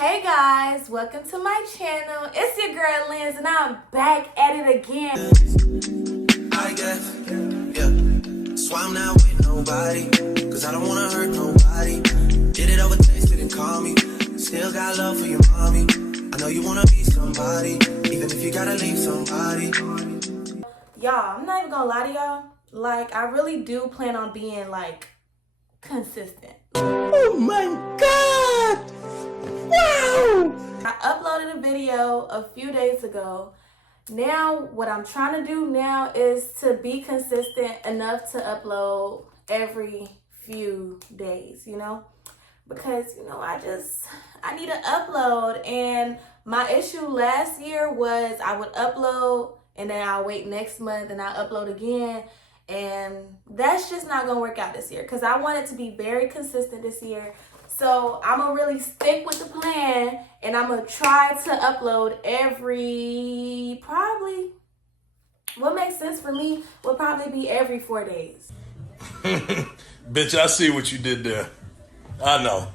Hey guys, welcome to my channel. It's your girl Lens and I'm back at it again. I guess, yeah. So I'm not with nobody, cause I don't wanna hurt nobody. Did it over text, didn't call me. Still got love for your mommy. I know you wanna be somebody, even if you gotta leave somebody. Y'all, I'm not even gonna lie to y'all. Like, I really do plan on being like consistent. Oh my god! Wow! I uploaded a video a few days ago. Now, what I'm trying to do now is to be consistent enough to upload every few days, because, I need to upload. And my issue last year was I would upload and then I'll wait next month and I'll upload again. And that's just not going to work out this year because I want it to be very consistent this year. So I'm going to really stick with the plan and I'm going to try to upload what makes sense for me will probably be every 4 days. Bitch, I see what you did there. I know.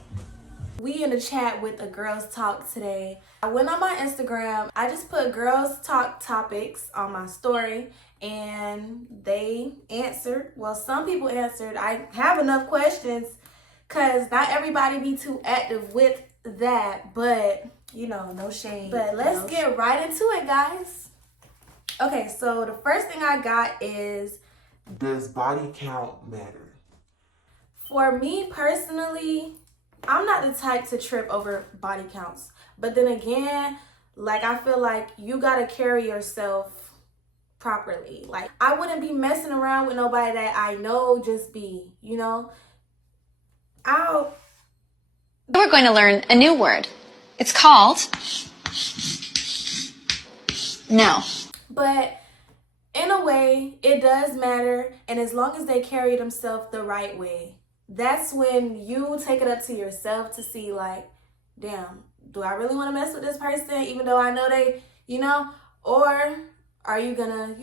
We in the chat with a girls talk today. I went on my Instagram. I just put girls talk topics on my story and they answered. Well, some people answered. I have enough questions because not everybody be too active with that, but no shame. But let's get right into it, guys. Okay, so the first thing I got is, does body count matter? For me personally, I'm not the type to trip over body counts. But then again, I feel like you gotta carry yourself properly. Like, I wouldn't be messing around with nobody that I know just be, We're going to learn a new word. It's called no. But in a way, it does matter. And as long as they carry themselves the right way, that's when you take it up to yourself to see, like, damn, do I really want to mess with this person even though I know they, or are you gonna,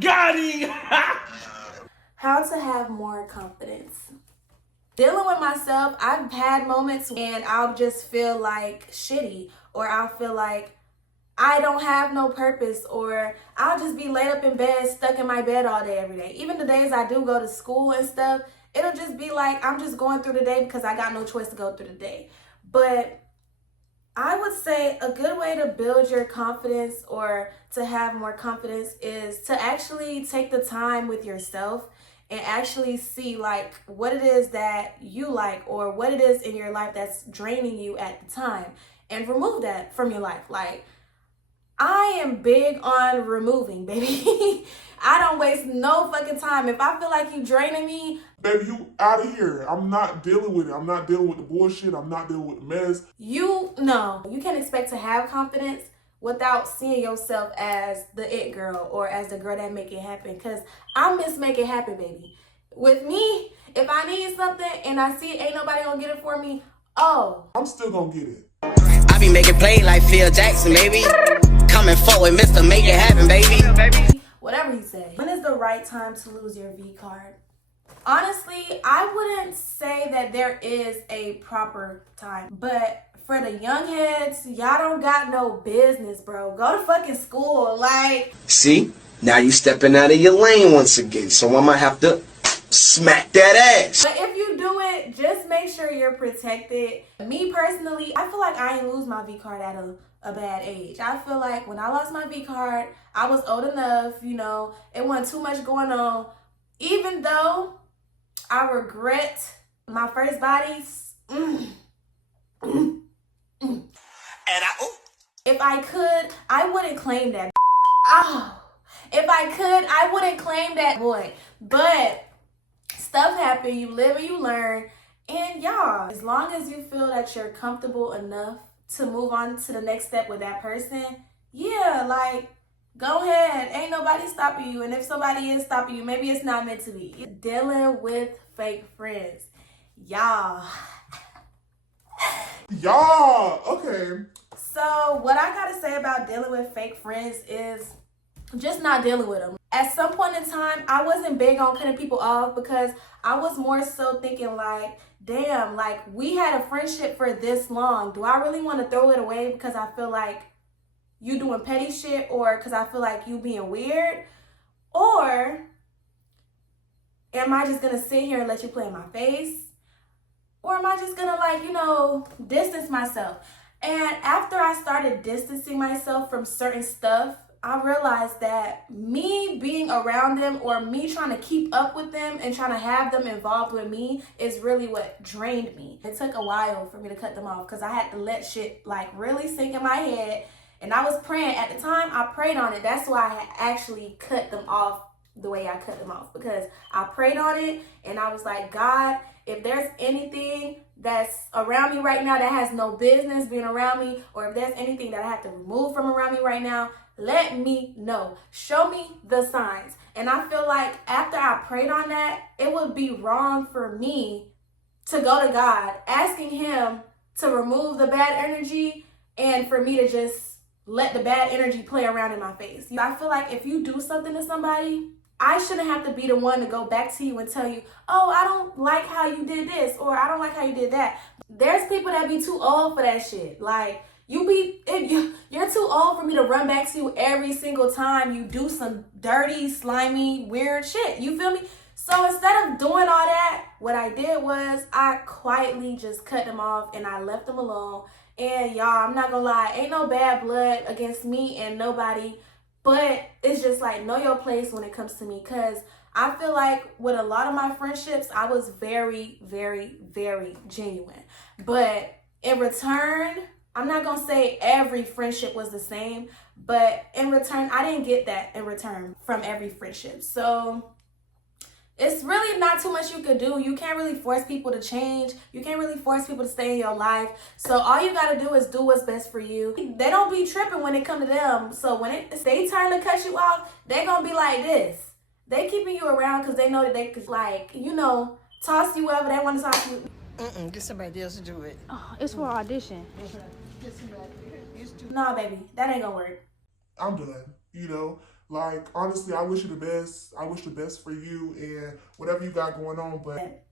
Got him! How to have more confidence. Dealing with myself, I've had moments and I'll just feel like shitty, or I'll feel like I don't have no purpose, or I'll just be laid up in bed, stuck in my bed all day, every day. Even the days I do go to school and stuff, it'll just be like I'm just going through the day because I got no choice to go through the day. But I would say a good way to build your confidence or to have more confidence is to actually take the time with yourself and actually see like what it is that you like or what it is in your life that's draining you at the time and remove that from your life. Like, I am big on removing, baby. I don't waste no fucking time. If I feel like you draining me, Baby, you out of here. I'm not dealing with it. I'm not dealing with the bullshit. I'm not dealing with the mess. you can't expect to have confidence without seeing yourself as the it girl or as the girl that make it happen. Because I miss make it happen, baby. With me, if I need something and I see ain't nobody gonna get it for me, I'm still gonna get it. I be making play like Phil Jackson, baby. Coming forward, Mr. Make It Happen, baby. whatever you say. When is the right time to lose your V card? Honestly, I wouldn't say that there is a proper time, but for the young heads, y'all don't got no business, bro. Go to fucking school. Like, See, now you stepping out of your lane once again, so I might have to smack that ass. but if you do it, just make sure you're protected. Me personally, I feel like I ain't lose my V card at a bad age. I feel like when I lost my V card, I was old enough, it wasn't too much going on. Even though I regret my first bodies, if I could, I wouldn't claim that. If I could, I wouldn't claim that boy. But stuff happen, you live and you learn. And y'all, as long as you feel that you're comfortable enough to move on to the next step with that person, yeah, like, go ahead. Ain't nobody stopping you. And if somebody is stopping you, maybe it's not meant to be. Dealing with fake friends. Y'all. Y'all, okay. So what I gotta say about dealing with fake friends is just not dealing with them. At some point in time, I wasn't big on cutting people off because I was more so thinking like, damn, like we had a friendship for this long. Do I really want to throw it away because I feel like you doing petty shit, or because I feel like you being weird? Or am I just gonna sit here and let you play in my face? Or am I just gonna, like, you know, distance myself? And after I started distancing myself from certain stuff, I realized that me being around them or me trying to keep up with them and trying to have them involved with me is really what drained me. It took a while for me to cut them off because I had to let shit like really sink in my head. And I was praying at the time, I prayed on it. That's why I had actually cut them off the way I cut them off, because I prayed on it and I was like, God, if there's anything that's around me right now that has no business being around me, or if there's anything that I have to remove from around me right now, let me know. Show me the signs. And I feel like after I prayed on that, it would be wrong for me to go to God asking him to remove the bad energy and for me to just let the bad energy play around in my face. I feel like if you do something to somebody, I shouldn't have to be the one to go back to you and tell you, oh, I don't like how you did this, or I don't like how you did that. There's people that be too old for that shit. Like, you're too old for me to run back to you every single time you do some dirty, slimy, weird shit. You feel me? So instead of doing all that, what I did was I quietly just cut them off and I left them alone. And y'all, I'm not gonna lie, ain't no bad blood against me and nobody. But it's just like, know your place when it comes to me. Because I feel like with a lot of my friendships, I was very, very, very genuine. But in return, I'm not going to say every friendship was the same. But in return, I didn't get that in return from every friendship. So it's really not too much you could do. You can't really force people to change. You can't really force people to stay in your life. So all you got to do is do what's best for you. They don't be tripping when it come to them. So when they turn to cut you off, they going to be like this. They keeping you around because they know that they could, like, you know, toss you wherever they want to toss you. Get somebody else to do it. Oh, it's for audition. Get somebody else to do it. Nah, baby, that ain't going to work. I'm done, you know. Like, honestly, I wish you the best. I wish the best for you and whatever you got going on, but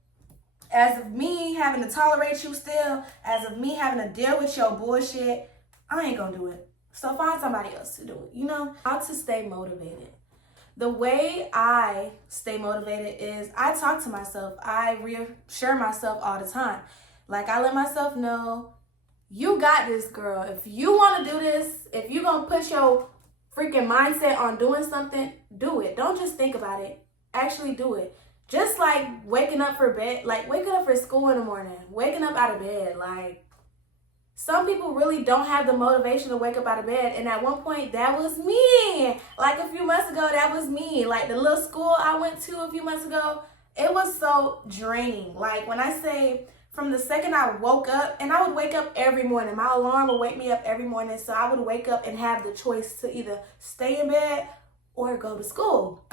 as of me having to tolerate you still, as of me having to deal with your bullshit, I ain't gonna do it. So find somebody else to do it, you know? How to stay motivated. The way I stay motivated is I talk to myself. I reassure myself all the time. Like, I let myself know, you got this, girl. If you want to do this, if you gonna put your freaking mindset on doing something, do it. Don't just think about it. Actually do it. Just like waking up for bed, like waking up for school in the morning, waking up out of bed. Like, some people really don't have the motivation to wake up out of bed. And at one point, that was me. Like a few months ago, that was me. Like the little school I went to a few months ago, it was so draining. Like when I say, from the second I woke up, and I would wake up every morning. My alarm would wake me up every morning. So I would wake up and have the choice to either stay in bed or go to school.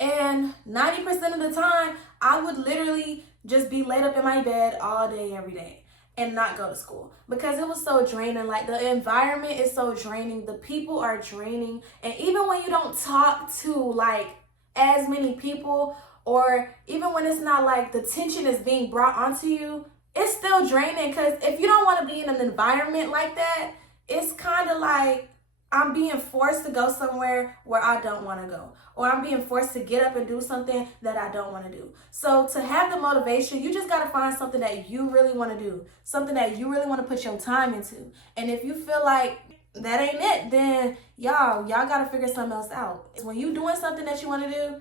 And 90% of the time, I would literally just be laid up in my bed all day, every day, and not go to school because it was so draining. Like, the environment is so draining. The people are draining. And even when you don't talk to, like, as many people, or even when it's not like the tension is being brought onto you, it's still draining. Because if you don't want to be in an environment like that, it's kind of like I'm being forced to go somewhere where I don't want to go. Or I'm being forced to get up and do something that I don't want to do. So to have the motivation, you just got to find something that you really want to do. Something that you really want to put your time into. And if you feel like that ain't it, then y'all got to figure something else out. When you doing something that you want to do,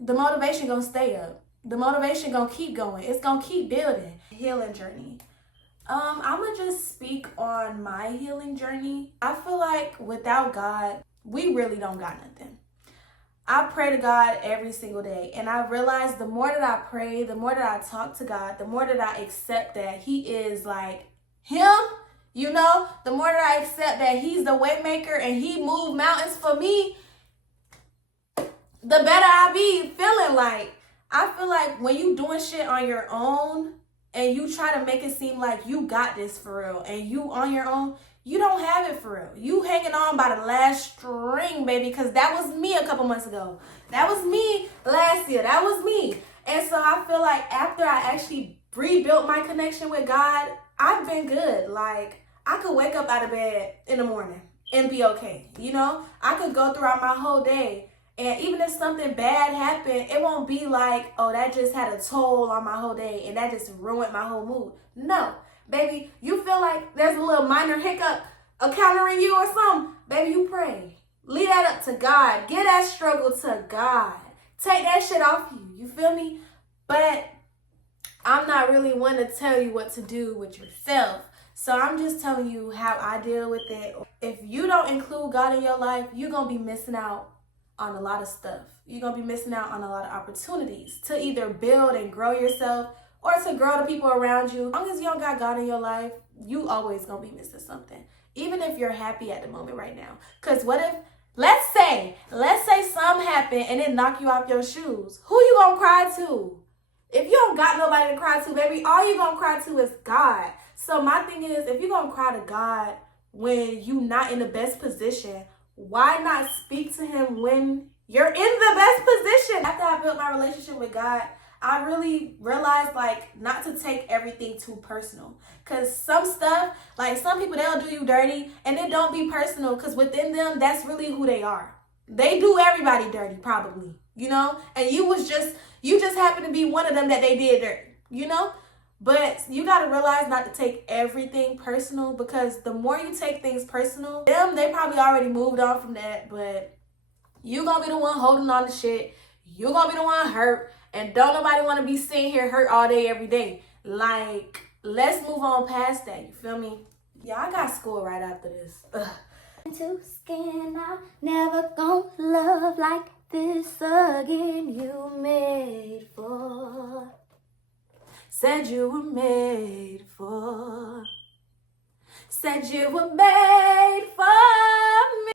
the motivation gonna stay up. The motivation gonna keep going. It's gonna keep building. Healing journey. I'm gonna just speak on my healing journey. I feel like without God, we really don't got nothing. I pray to God every single day, and I realize the more that I pray, the more that I talk to God, the more that I accept that He is like Him, you know, the more that I accept that He's the way maker and He moved mountains for me, the better I be feeling. Like, I feel like when you doing shit on your own and you try to make it seem like you got this for real and you on your own, you don't have it for real. You hanging on by the last string, baby, because that was me a couple months ago. That was me last year. That was me. And so I feel like after I actually rebuilt my connection with God, I've been good. Like, I could wake up out of bed in the morning and be okay. You know, I could go throughout my whole day. And even if something bad happened, it won't be like, oh, that just had a toll on my whole day and that just ruined my whole mood. No, baby, you feel like there's a little minor hiccup encountering you or something, baby, you pray. Leave that up to God. Give that struggle to God. Take that shit off you. You feel me? But I'm not really one to tell you what to do with yourself. So I'm just telling you how I deal with it. If you don't include God in your life, you're going to be missing out on a lot of stuff. You're going to be missing out on a lot of opportunities to either build and grow yourself or to grow the people around you. As long as you don't got God in your life, you always going to be missing something. Even if you're happy at the moment right now. Because what if, let's say something happened and it knock you off your shoes. Who you going to cry to? If you don't got nobody to cry to, baby, all you going to cry to is God. So my thing is, if you're going to cry to God when you not in the best position, why not speak to him when you're in the best position? After I built my relationship with God, I really realized like not to take everything too personal. Cause some stuff, like some people, they'll do you dirty and it don't be personal because within them, that's really who they are. They do everybody dirty probably, you know? And you just happen to be one of them that they did dirty, you know? But you got to realize not to take everything personal because the more you take things personal, they probably already moved on from that, but you going to be the one holding on to shit. You going to be the one hurt, and don't nobody want to be sitting here hurt all day, every day. Like, let's move on past that, you feel me? Yeah, I got school right after this. To skin, I'm never gonna love like this again. You made for. Said you were made for. Said you were made for me.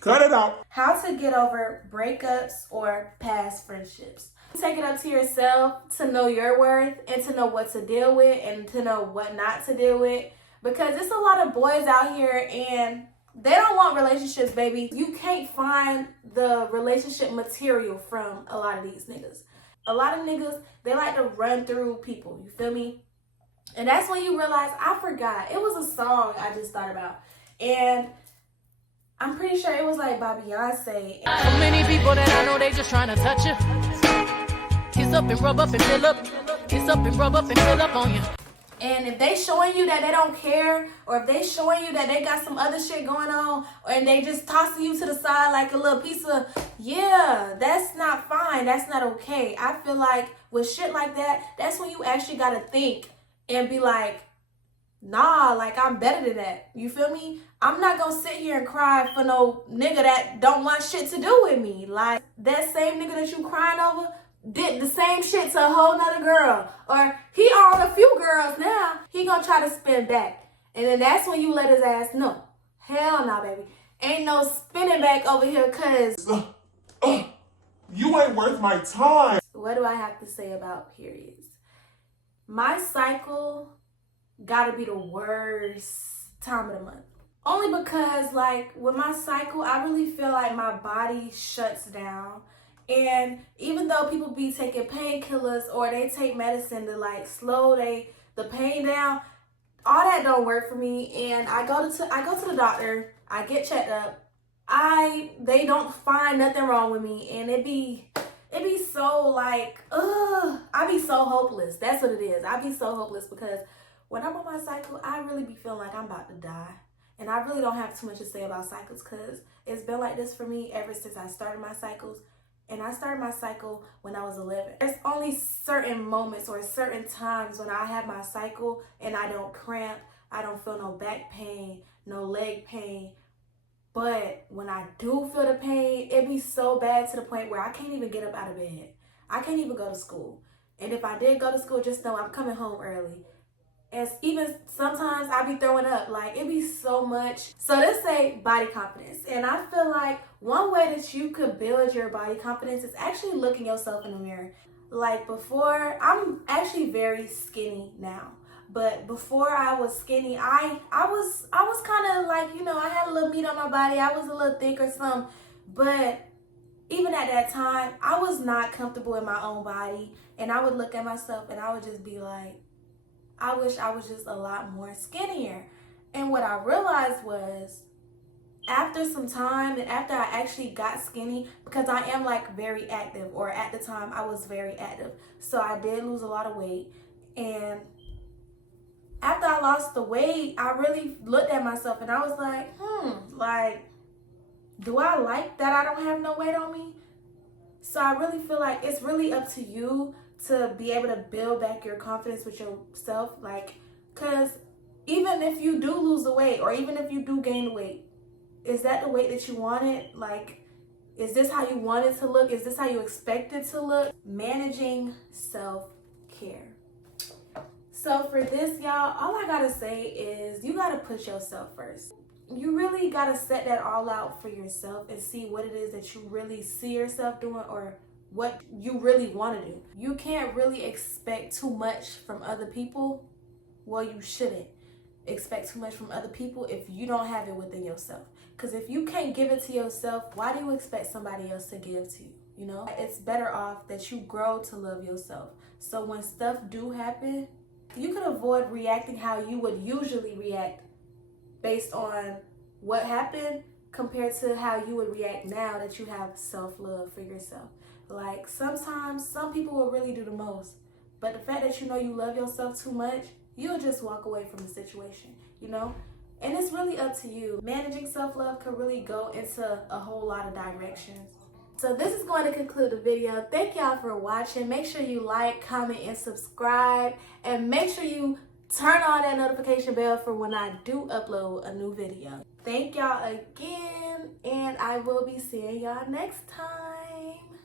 Cut it out. How to get over breakups or past friendships. Take it up to yourself to know your worth and to know what to deal with and to know what not to deal with. Because there's a lot of boys out here and they don't want relationships, baby. You can't find the relationship material from a lot of these niggas. A lot of niggas, they like to run through people, you feel me? And that's when you realize, I forgot. It was a song I just thought about. And I'm pretty sure it was like by Beyonce. So many people that I know, they just trying to touch you. Kiss up and rub up and fill up. Kiss up and rub up and fill up on you. And if they showing you that they don't care, or if they showing you that they got some other shit going on, and they just tossing you to the side like a little piece of, yeah, that's not fine. That's not okay. I feel like with shit like that, that's when you actually got to think and be like, nah, like I'm better than that. You feel me? I'm not going to sit here and cry for no nigga that don't want shit to do with me. Like that same nigga that you crying over did the same shit to a whole nother girl, or he on a few girls now, he gonna try to spin back, and then that's when you let his ass know, hell nah, baby, ain't no spinning back over here, cause you ain't worth my time. What do I have to say about periods? My cycle gotta be the worst time of the month, only because like with my cycle, I really feel like my body shuts down. And even though people be taking painkillers or they take medicine to like slow the pain down, all that don't work for me. And I go to the doctor, I get checked up. They don't find nothing wrong with me, and it be so like, I be so hopeless. That's what it is. I be so hopeless because when I'm on my cycle, I really be feeling like I'm about to die. And I really don't have too much to say about cycles because it's been like this for me ever since I started my cycles. And I started my cycle when I was 11. There's only certain moments or certain times when I have my cycle and I don't cramp, I don't feel no back pain, no leg pain. But when I do feel the pain, it be so bad to the point where I can't even get up out of bed. I can't even go to school. And if I did go to school, just know I'm coming home early. And even sometimes I be throwing up. Like, it be so much. So let's say body confidence. And I feel like one way that you could build your body confidence is actually looking yourself in the mirror. Like before, I'm actually very skinny now. But before I was skinny, I was kind of like, you know, I had a little meat on my body. I was a little thick or something. But even at that time, I was not comfortable in my own body. And I would look at myself and I would just be like, I wish I was just a lot more skinnier. And what I realized was, after some time and after I actually got skinny, because I am like very active, or at the time I was very active. So I did lose a lot of weight. And after I lost the weight, I really looked at myself and I was like, like, do I like that I don't have no weight on me? So I really feel like it's really up to you to be able to build back your confidence with yourself. Like, because even if you do lose the weight, or even if you do gain the weight, is that the weight that you wanted? Like, is this how you want it to look? Is this how you expect it to look? Managing self-care. So for this, y'all, all I gotta say is you gotta put yourself first. You really gotta set that all out for yourself and see what it is that you really see yourself doing, or what you really want to do. You can't really expect too much from other people. Well, you shouldn't expect too much from other people if you don't have it within yourself. Because if you can't give it to yourself, why do you expect somebody else to give to you? You know, it's better off that you grow to love yourself. So when stuff do happen, you can avoid reacting how you would usually react based on what happened compared to how you would react now that you have self-love for yourself. Like, sometimes some people will really do the most, but the fact that you know you love yourself too much, you'll just walk away from the situation, you know? And it's really up to you. Managing self-love could really go into a whole lot of directions. So this is going to conclude the video. Thank y'all for watching. Make sure you like, comment, and subscribe. And make sure you turn on that notification bell for when I do upload a new video. Thank y'all again, and I will be seeing y'all next time.